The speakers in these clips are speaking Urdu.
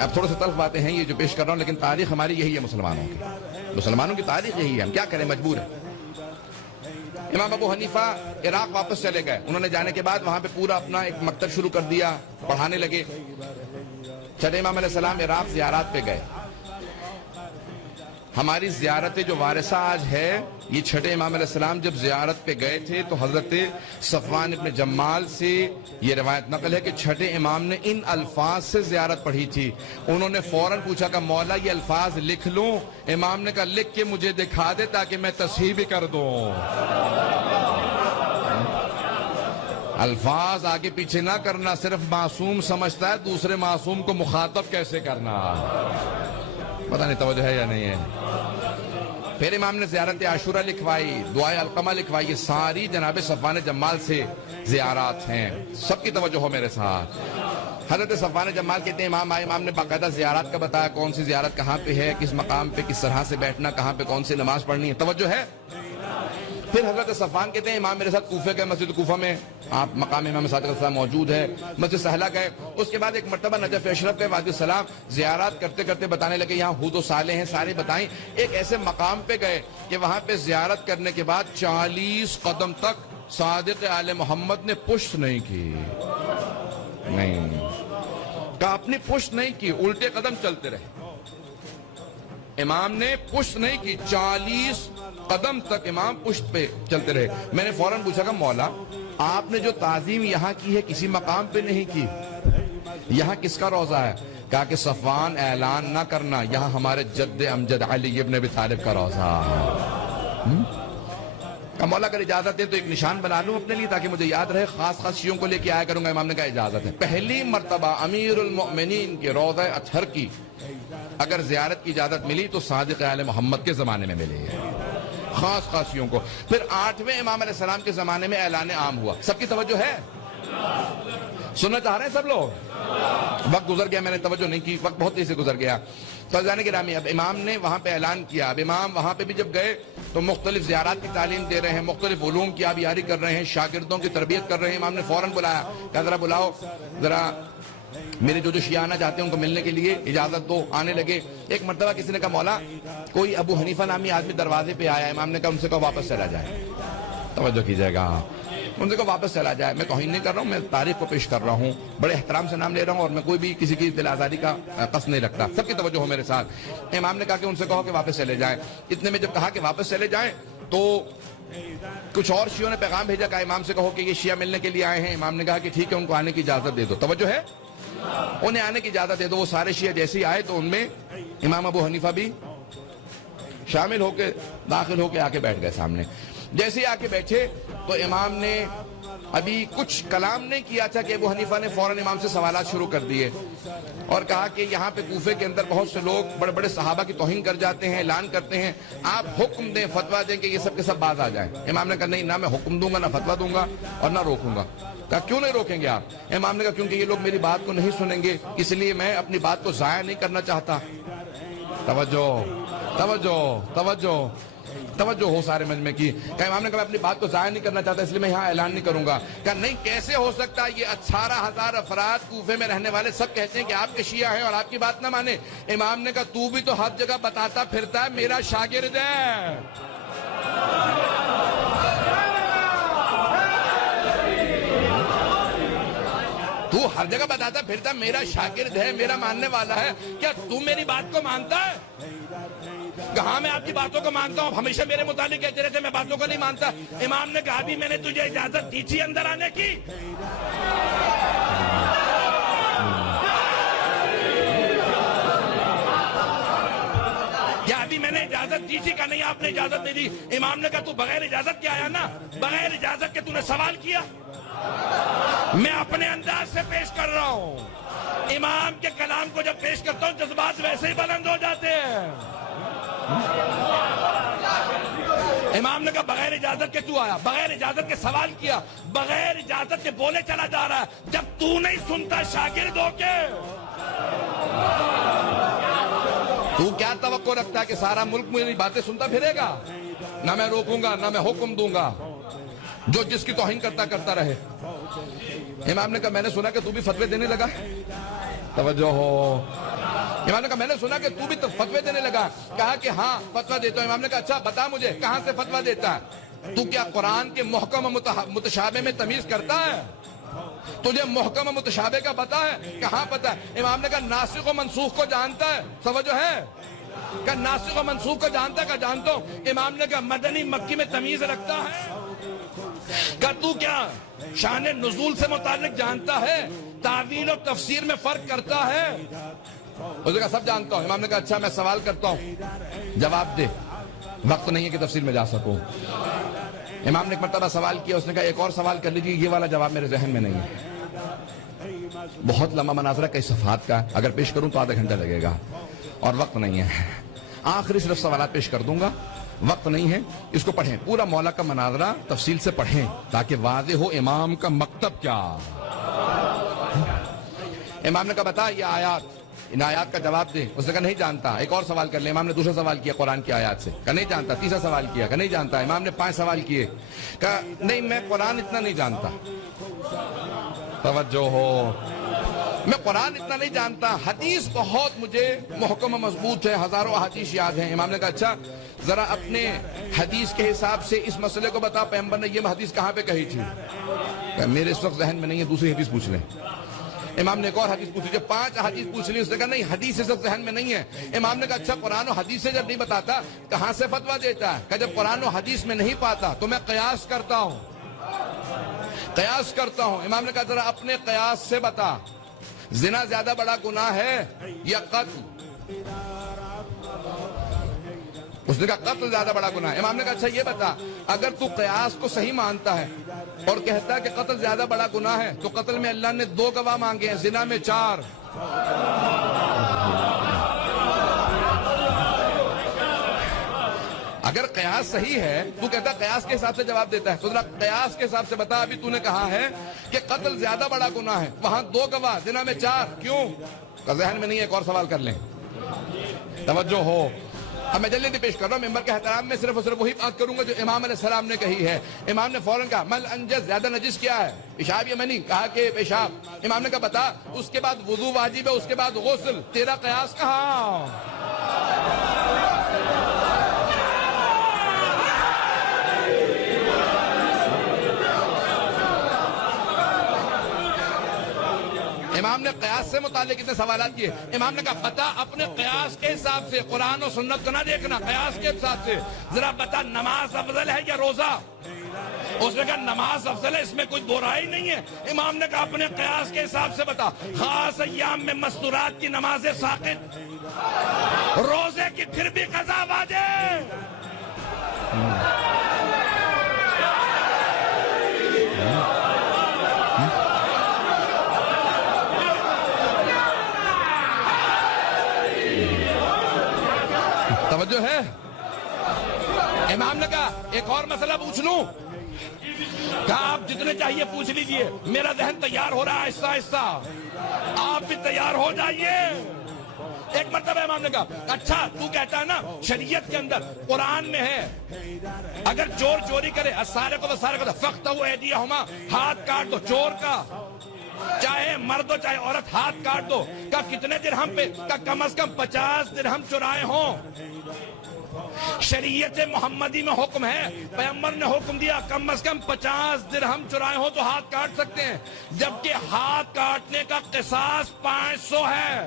اب تھوڑے سے تلخ باتیں ہیں یہ جو پیش کر رہا ہوں، لیکن تاریخ ہماری یہی ہے مسلمانوں کی تاریخ یہی ہے، ہم کیا کریں، مجبور ہیں۔ امام ابو حنیفہ عراق واپس چلے گئے، انہوں نے جانے کے بعد وہاں پہ پورا اپنا ایک مکتب شروع کر دیا، پڑھانے لگے۔ چھٹے امام علیہ السلام عراق زیارات پہ گئے۔ ہماری زیارت جو وارثہ آج ہے، یہ چھٹے امام علیہ السلام جب زیارت پہ گئے تھے تو حضرت صفوان ابن جمال سے یہ روایت نقل ہے کہ چھٹے امام نے ان الفاظ سے زیارت پڑھی تھی۔ انہوں نے فوراً پوچھا کہ مولا یہ الفاظ لکھ لوں؟ امام نے کہا لکھ کے مجھے دکھا دے تاکہ میں تصحیح بھی کر دوں۔ الفاظ آگے پیچھے نہ کرنا، صرف معصوم سمجھتا ہے دوسرے معصوم کو مخاطب کیسے کرنا۔ پتہ نہیں توجہ ہے یا نہیں ہے۔ پھر امام نے زیارت عاشورہ لکھوائی، دعائے علقمہ لکھوائی، یہ ساری جناب صفوان جمال سے زیارات ہیں۔ سب کی توجہ ہو میرے ساتھ۔ حضرت صفوان جمال کہتے ہیں امام آئے، امام نے باقاعدہ زیارات کا بتایا، کون سی زیارت کہاں پہ ہے، کس مقام پہ کس طرح سے بیٹھنا، کہاں پہ کون سی نماز پڑھنی ہے، توجہ ہے۔ پھر حضرت صفوان کہتے ہیں امام میرے ساتھ کوفہ گئے، مسجد کوفہ میں آپ مقام امام صادق علیہ السلام موجود ہے، مسجد سہلہ گئے، اس کے بعد ایک مرتبہ نجف اشرف گئے، وادی السلام زیارات کرتے کرتے بتانے لگے یہاں ہود و صالح ہیں، سارے بتائیں۔ ایک ایسے مقام پہ گئے کہ وہاں پہ زیارت کرنے کے بعد 40 قدم تک صادق آل محمد نے پشت نہیں کی، نہیں کہا اپنی پشت نہیں کی، الٹے قدم چلتے رہے۔ امام نے پشت نہیں کی، 40 قدم تک امام پشت پہ چلتے رہے۔ میں نے فوراً پوچھا کہ مولا آپ نے جو تعظیم یہاں کی ہے کسی مقام پہ نہیں کی، یہاں کس کا روضہ ہے؟ کہا کہ صفوان اعلان نہ کرنا، یہاں ہمارے جد امجد علی ابن ابی طالب کا روضہ ہے۔ کہا مولا اگر اجازت ہے تو ایک نشان بنا لوں اپنے لیے تاکہ مجھے یاد رہے، خاص خاص شیعوں کو لے کے آیا کروں گا۔ امام نے کہا اجازت ہے۔ پہلی مرتبہ امیر المؤمنین کے روضہ اطہر کی اگر زیارت کی اجازت ملی تو صادق آل محمد کے زمانے میں ملی ہے، خاص خاصیوں کو۔ پھر 8ویں امام علیہ السلام کے زمانے میں اعلان عام ہوا۔ سب کی توجہ ہے؟ سننا چاہ رہے ہیں سب لوگ؟ وقت گزر گیا، میں نے توجہ نہیں کی، وقت بہت تیزی سے گزر گیا۔ تو جانے گرامی اب امام نے وہاں پہ اعلان کیا۔ اب امام وہاں پہ بھی جب گئے تو مختلف زیارات کی تعلیم دے رہے ہیں، مختلف علوم کی آبیاری کر رہے ہیں، شاگردوں کی تربیت کر رہے ہیں۔ امام نے فوراً بلایا، کہا ذرا بلاؤ، ذرا میرے جو شیعہ آنا چاہتے ہیں ان کو ملنے کے لیے اجازت دو۔ آنے لگے۔ ایک مرتبہ کسی نے کہا مولا کوئی ابو حنیفہ نامی آدمی دروازے پہ آیا، امام نے کہا ان سے کہو واپس چلا جائے۔ توجہ کیجئے گا، ان سے کہو واپس چلا جائے۔ میں توہین نہیں کر رہا ہوں، میں تاریخ کو پیش کر رہا ہوں، بڑے احترام سے نام لے رہا ہوں، اور میں کوئی بھی کسی کی دل آزاری کا قصد نہیں رکھتا۔ سب کی توجہ ہو میرے ساتھ۔ امام نے کہا کہ ان سے کہو کہ واپس چلے جائیں۔ اتنے میں جب کہا کہ واپس چلے جائیں تو کچھ اور شیعوں نے پیغام بھیجا، کہا امام سے کہو کہ یہ شیعہ ملنے کے لیے آئے ہیں۔ امام نے کہا کہ ٹھیک ہے، ان کو آنے کی اجازت دے دو۔ توجہ ہے؟ انہیں آنے کی اجازت دے دو۔ وہ سارے شیعہ جیسے ہی آئے تو ان میں امام ابو حنیفہ بھی شامل ہو کے داخل ہو کے آ کے بیٹھ گئے سامنے۔ جیسے ہی آ کے بیٹھے تو امام نے ابھی کچھ کلام نہیں کیا تھا کہ ابو حنیفہ نے فوراً امام سے سوالات شروع کر دیے اور کہا کہ یہاں پہ کوفے کے اندر بہت سے لوگ بڑے بڑے صحابہ کی توہین کر جاتے ہیں، اعلان کرتے ہیں، آپ حکم دیں، فتویٰ دیں کہ یہ سب کے سب باز آ جائیں۔ امام نے کہا نہیں، نہ میں حکم دوں گا، نہ فتویٰ دوں گا، اور نہ روکوں گا۔ کہا کیوں نہیں روکیں گے آپ؟ امام نے کہا کیونکہ یہ لوگ میری بات کو نہیں سنیں گے، اس لیے میں اپنی بات کو ضائع نہیں کرنا چاہتا۔ توجہ توجہ توجہ توجہ ہو سارے مجمع کی۔ کہ امام نے کہا میں اپنی بات کو ضائع نہیں کرنا چاہتا، اس لیے میں یہاں اعلان نہیں کروں گا۔ کہ نہیں، کیسے ہو سکتا؟ یہ 18,000 افراد کوفے میں رہنے والے سب کہتے ہیں کہ آپ کے شیعہ ہیں اور آپ کی بات نہ مانے۔ امام نے کہا تو بھی تو ہر جگہ بتاتا پھرتا ہے میرا شاگرد ہے۔ تو ہر جگہ بتاتا پھرتا میرا شاگرد ہے، میرا ماننے والا ہے، کیا تو میری بات کو مانتا ہے؟ کہاں میں آپ کی باتوں کو مانتا ہوں، ہمیشہ میرے متعلق کہتے رہتے میں باتوں کو نہیں مانتا۔ امام نے کہا بھی میں نے تجھے اجازت دی تھی اندر آنے کی؟ یا ابھی میں نے اجازت دی تھی کہ نہیں آپ نے اجازت نہیں دی؟ امام نے کہا تو بغیر اجازت کے آیا نا، بغیر اجازت کے تو نے سوال کیا۔ میں اپنے انداز سے پیش کر رہا ہوں، امام کے کلام کو جب پیش کرتا ہوں جذبات ویسے ہی بلند ہو جاتے ہیں۔ امام نے کہا بغیر اجازت کے تو آیا، بغیر اجازت کے سوال کیا، بغیر اجازت کے بولے چلا جا رہا ہے، جب تو نہیں سنتا شاگرد ہو کے تو کیا توقع رکھتا ہے کہ سارا ملک میری باتیں سنتا پھرے گا؟ نہ میں روکوں گا، نہ میں حکم دوں گا، جو جس کی توہین کرتا رہے۔ امام نے کہا میں نے سنا کہ تو بھی فتوے دینے لگا۔ توجہ ہو امام نے کہا میں نے سنا کہ تو بھی تو فتوے دینے لگا. کہا کہ ہاں فتویٰ دیتا ہوں. امام نے کہا اچھا بتا مجھے کہاں سے فتویٰ دیتا ہے؟ تو کیا قرآن کے محکم و متشابہ میں تمیز کرتا ہے؟ تجھے محکم و متشابہ کا پتا ہے؟ کہاں پتا ہے؟ امام نے کہا ناسخ و منسوخ کو جانتا ہے؟ توجہ ہے کہ ناسخ و منسوخ کو جانتا ہے؟ کہ جانتا ہوں. امام نے کہا مدنی مکی میں تمیز رکھتا ہے؟ کہ تو کیا شان نزول سے متعلق جانتا ہے؟ تعویل و تفسیر میں فرق کرتا ہے؟ اس نے کہا سب جانتا ہوں. امام نے کہا اچھا میں سوال کرتا ہوں جواب دے, وقت نہیں ہے کہ تفصیل میں جا سکوں. امام نے ایک مرتبہ سوال کیا, اس نے کہا ایک اور سوال کر لیجیے, یہ والا جواب میرے ذہن میں نہیں ہے. بہت لمبا مناظرہ کئی صفحات کا, اگر پیش کروں تو آدھا گھنٹہ لگے گا اور وقت نہیں ہے. آخری صرف سوالات پیش کر دوں گا, وقت نہیں ہے. اس کو پڑھیں, پورا مولا کا مناظرہ تفصیل سے پڑھیں تاکہ واضح ہو امام کا مکتب کیا. امام نے کہا بتا یہ آیات, ان آیات کا جواب دے. اس نے کہا نہیں جانتا. ایک اور سوال کر لیں. امام نے دوسرا سوال کیا قرآن کی آیات سے, کہا نہیں جانتا. تیسرا سوال کیا, کہا نہیں جانتا. امام نے 5 سوال کیے, کہا نہیں میں قرآن اتنا نہیں جانتا. توجہ ہو, میں قرآن اتنا نہیں جانتا, حدیث بہت مجھے محکم و مضبوط ہے, ہزاروں حدیث یاد ہیں. امام نے کہا اچھا ذرا اپنے حدیث کے حساب سے اس مسئلے کو بتا, پیغمبر نے یہ حدیث کہاں پہ کہی تھی؟ کہ میرے اس وقت ذہن میں نہیں ہے, دوسری حدیث پوچھ لیں. امام نے ایک اور حدیث پوچھی, جب 5 حدیث پوچھ لی. اس نے کہا نہیں حدیث اس وقت ذہن میں نہیں ہے. امام نے کہا اچھا قرآن و حدیث سے جب نہیں بتاتا کہاں سے فتویٰ دیتا ہے؟ کہ جب قرآن و حدیث میں نہیں پاتا تو میں قیاس کرتا ہوں, قیاس کرتا ہوں. امام نے کہا ذرا اپنے قیاس سے بتا, زنا زیادہ بڑا گناہ ہے یا قتل؟ اس نے کہا قتل زیادہ بڑا گناہ ہے. امام نے کہا اچھا یہ بتا, اگر تو قیاس کو صحیح مانتا ہے اور کہتا ہے کہ قتل زیادہ بڑا گناہ ہے, تو قتل میں اللہ نے 2 گواہ مانگے ہیں, زنا میں 4. اگر قیاس صحیح ہے, تو کہتا ہے قیاس کے حساب سے جواب دیتا ہے, تو ذرا قیاس کے حساب سے بتا. ابھی تو نے کہا ہے کہ قتل زیادہ بڑا گناہ ہے, وہاں 2 گواہ, زنا میں 4, کیوں؟ کا ذہن میں نہیں ہے, ایک اور سوال کر لیں. توجہ ہو, اب میں جلدی پیش کر رہا ہوں. ممبر کے احترام میں صرف اور صرف وہی بات کروں گا جو امام علیہ السلام نے کہی ہے. امام نے فوراً کہا مل انجز, زیادہ نجس کیا ہے؟ پیشاب یا منی؟ کہا کہ پیشاب. امام نے کہا بتا, اس کے بعد وضو واجب ہے, اس کے بعد غسل, تیرا قیاس کہاں؟ امام نے قیاس سے متعلق اتنے سوالات کیے. امام نے کہا بتا اپنے قیاس کے حساب سے, قرآن و سنت کو نہ دیکھنا, قیاس کے حساب سے ذرا بتا نماز افضل ہے یا روزہ؟ اس نے کہا نماز افضل ہے, اس میں کوئی دو رائے نہیں ہے. امام نے کہا اپنے قیاس کے حساب سے بتا, خاص ایام میں مستورات کی نمازیں ساقط, روزے کی پھر بھی قضا واجب. توجہ ہے. امام نے کہا ایک اور مسئلہ پوچھ لوں؟ کہا آپ جتنے چاہیے پوچھ لیجئے, میرا ذہن تیار ہو رہا ہے آہستہ آہستہ, آپ بھی تیار ہو جائیے. ایک مرتبہ امام نے کہا اچھا تو کہتا ہے نا شریعت کے اندر قرآن میں ہے اگر چور چوری کرے السارق والسارقۃ فاقطعوا ایدیہما, ہاتھ کاٹ دو چور کا, چاہے مرد ہو چاہے عورت, ہاتھ کاٹ دو. کہ کتنے درہم پہ؟ کہ کم از کم 50 درہم چرائے ہوں. شریعت محمدی میں حکم ہے, پیغمبر نے حکم دیا کم از کم 50 درہم چرائے ہوں تو ہاتھ کاٹ سکتے ہیں, جبکہ ہاتھ کاٹنے کا قصاص 500 ہے.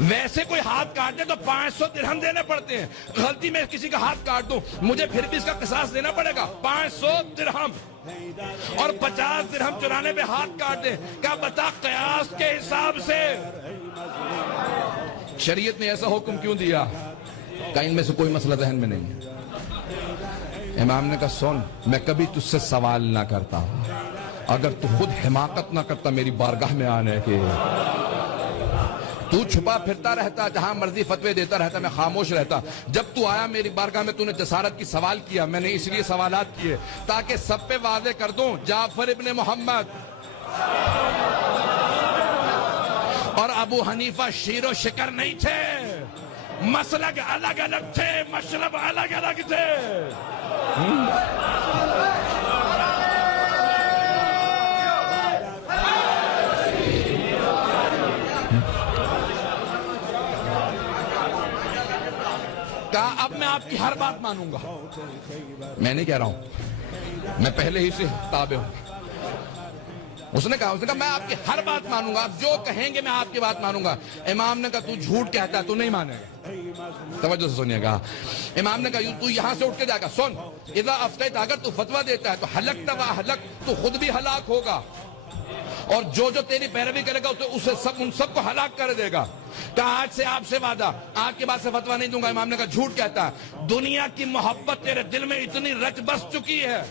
ویسے کوئی ہاتھ کاٹ دے تو 500 درہم دینے پڑتے ہیں. غلطی میں کسی کا ہاتھ کاٹ دوں, مجھے پھر بھی اس کا قصاص دینا پڑے گا 500 درہم, اور 50 درہم چرانے پہ ہاتھ کاٹ دیں. کیا بتا قیاس کے حساب سے شریعت نے ایسا حکم کیوں دیا؟ کہ ان میں سے کوئی مسئلہ ذہن میں نہیں ہے. امام نے کہا سن, میں کبھی تجھ سے سوال نہ کرتا اگر تو خود حماقت نہ کرتا میری بارگاہ میں آنے کے. تو چھپا پھرتا رہتا, جہاں مرضی فتوے دیتا رہتا, میں خاموش رہتا. جب تو آیا میری بارگاہ میں, تو نے جسارت کی سوال کیا. میں نے اس لیے سوالات کیے تاکہ سب پہ واضح کر دوں جعفر ابن محمد اور ابو حنیفہ شیر و شکر نہیں تھے, مسلک الگ الگ تھے, مشرب الگ الگ تھے. کہا اب میں آپ کی ہر بات مانوں گا. میں نہیں کہہ رہا ہوں، میں پہلے ہی سے تابع ہوں. اس نے کہا میں آپ کی ہر بات مانوں گا، آپ جو کہیں گے میں آپ کی بات مانوں گا. امام نے کہا تو جھوٹ کہتا ہے، تو نہیں مانے گا. توجہ سے سنیے گا. امام نے کہا تو یہاں سے اٹھ کے جائے گا. سن، اذا افتیت، اگر تو فتویٰ دیتا ہے تو ہلکت و اہلک، تو خود بھی ہلاک ہوگا اور جو تیری پیروی کرے گا اسے ان سب کو ہلاک کر دے گا. کہا آج سے آپ سے وعدہ، آج کے بعد سے فتویٰ نہیں دوں گا. امام نے کہا جھوٹ کہتا ہے، دنیا کی محبت تیرے دل میں اتنی رچ بس چکی ہے،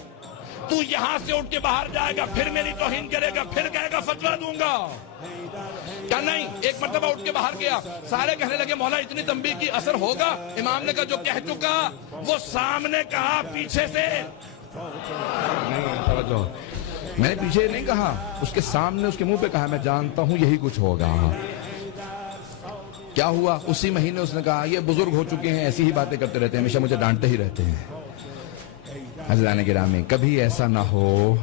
تو یہاں سے اٹھ کے باہر جائے گا، پھر میری توہین کرے گا، پھر کہے گا فتویٰ دوں گا. کہا نہیں. ایک مرتبہ اٹھ کے باہر گیا، سارے کہنے لگے مولا اتنی تنبیہ کی اثر ہوگا. امام نے کہا جو کہہ چکا وہ سامنے کہا، پیچھے سے نہیں. توجہ، میں نے پیچھے نہیں کہا، اس کے سامنے، اس کے منہ پہ کہا میں جانتا ہوں یہی کچھ ہوگا. کیا ہوا؟ اسی مہینے اس نے کہا یہ بزرگ ہو چکے ہیں، ایسی ہی باتیں کرتے رہتے ہیں، ہمیشہ مجھے ڈانٹتے ہی رہتے ہیں. حضران گرامی، کبھی ایسا نہ ہو.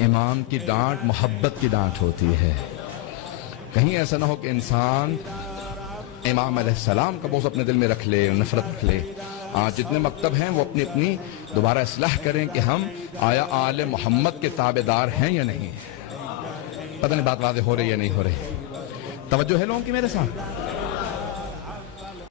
امام کی ڈانٹ محبت کی ڈانٹ ہوتی ہے. کہیں ایسا نہ ہو کہ انسان امام علیہ السلام کا بغض اپنے دل میں رکھ لے، نفرت رکھ لے. جتنے مکتب ہیں وہ اپنی اپنی دوبارہ اصلاح کریں کہ ہم آیا آل محمد کے تابع دار ہیں یا نہیں. پتہ نہیں بات واضح ہو رہی یا نہیں ہو رہی. توجہ ہے لوگوں کی میرے ساتھ؟